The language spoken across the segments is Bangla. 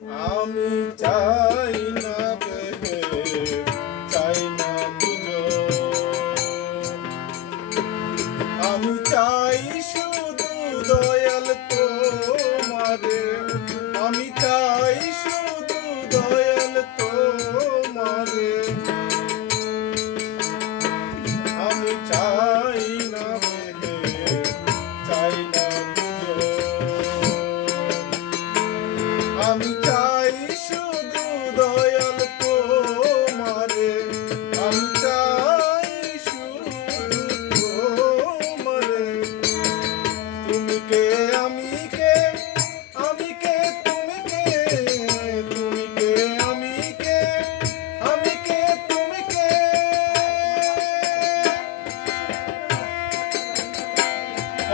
আমি চাই না বেহে, চাই না দুজন, আমি চাই শুধু দয়াল তোমারে, আমি চাই শুধু দয়াল তোমারে, আমি চাই না বেহে, চাই না দুজন, আমি চাই শুধু দয়াল তোমারে, আমি চাই শুধু তোমারে। তুমি কে আমি কে, আমি কে তুমি কে, তুমি কে আমি কে, আমি কে তুমি কে,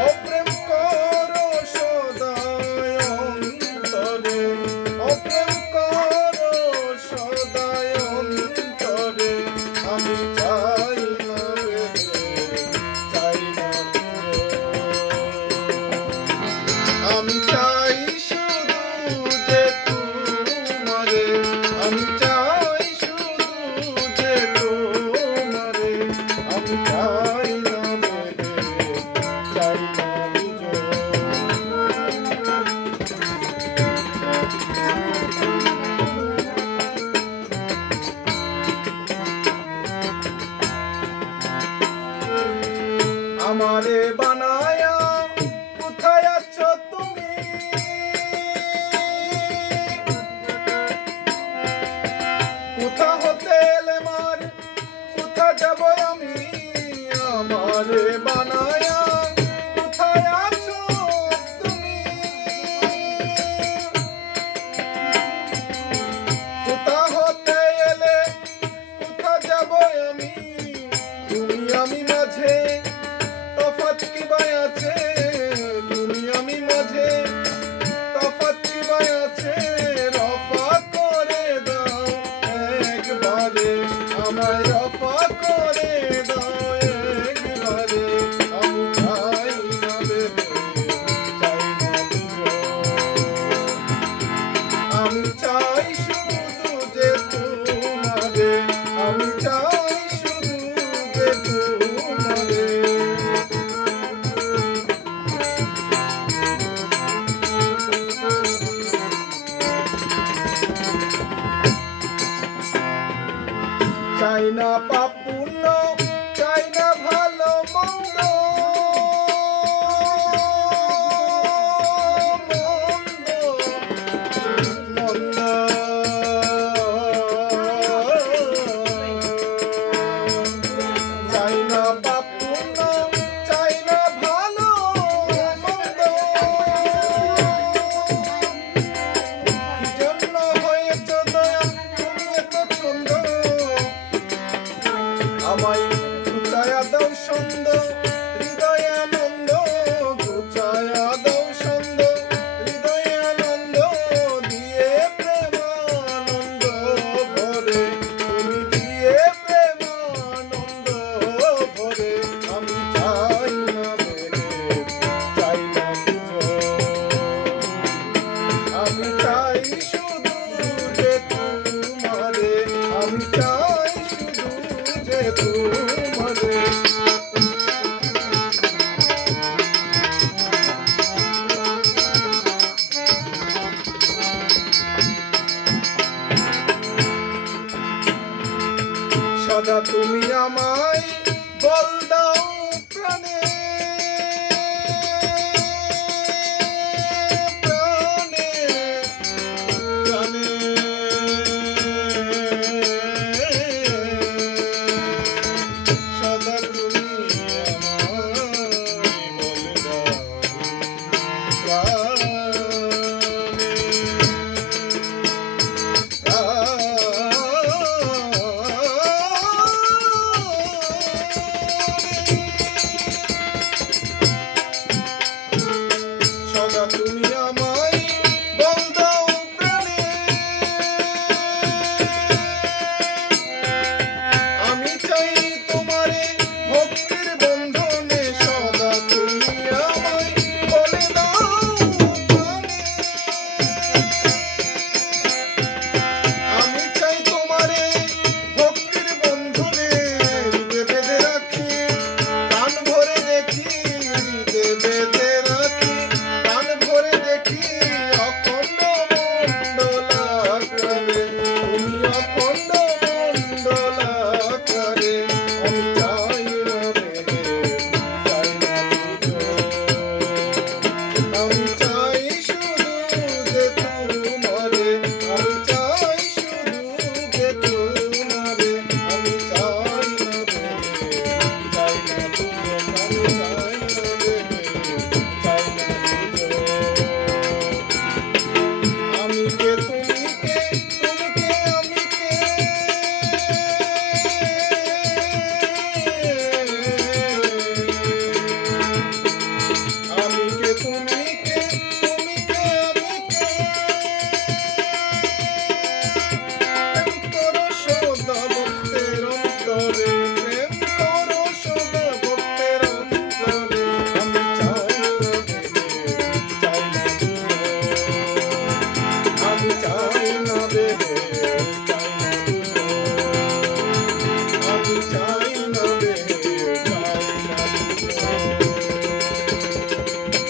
অপ্রেম করো সদায় অন্তরে, অপ্রেম করো সদায় অন্তরে, আমি চাই না বেহে, চাই না দুজন, আমি চাই শুধু যে তোমারে, আমি চাই শুধু যে তোমারে, আমি চাই না বেহে, চাই না দুজন। আমারে বানায়া কোথায় আছো তুমি, কোথা হতে এলে মার, কোথা যাব আমি, আমারে বানায়া কোথায় আছো তুমি, কোথা হতে এলে কোথা যাব আমি, তুমি আমি মাঝে তফাৎ কি বা আছে, তুমি আমি মাঝে তফাৎ কি বা আছে, রফা করে দাও একবারে, আমায় রফা করে দাও একবারে, আমি চাই না বেহে, চাই না দুজন, আমি চাই শুধু যে তোমারে, আমি চাই শুধু যে তোমারে। চাই না পাপ পুণ্য, চাই না ভালো মন্দ, মন্দ, চাই না পাপ পুণ্য, চাই না ভালো মন্দ, কি জন্য হয়েছ দয়া তুমি এত সুন্দর, আমায় ঘুচায়া দাও ছন্দ হৃদয় আনন্দ, ঘুচায়া দাও ছন্দ হৃদয় আনন্দ, দিয়ে প্রেমানন্দ ভরে, তুমি দিয়ে প্রেমানন্দ ভরে, আমি চাই না বেহে, চাই না দুজন, আমি চাই শুধু যে তোমারে, আমি চাই শুধু যে তোমারে। সদা তুমি আমায় বল দাও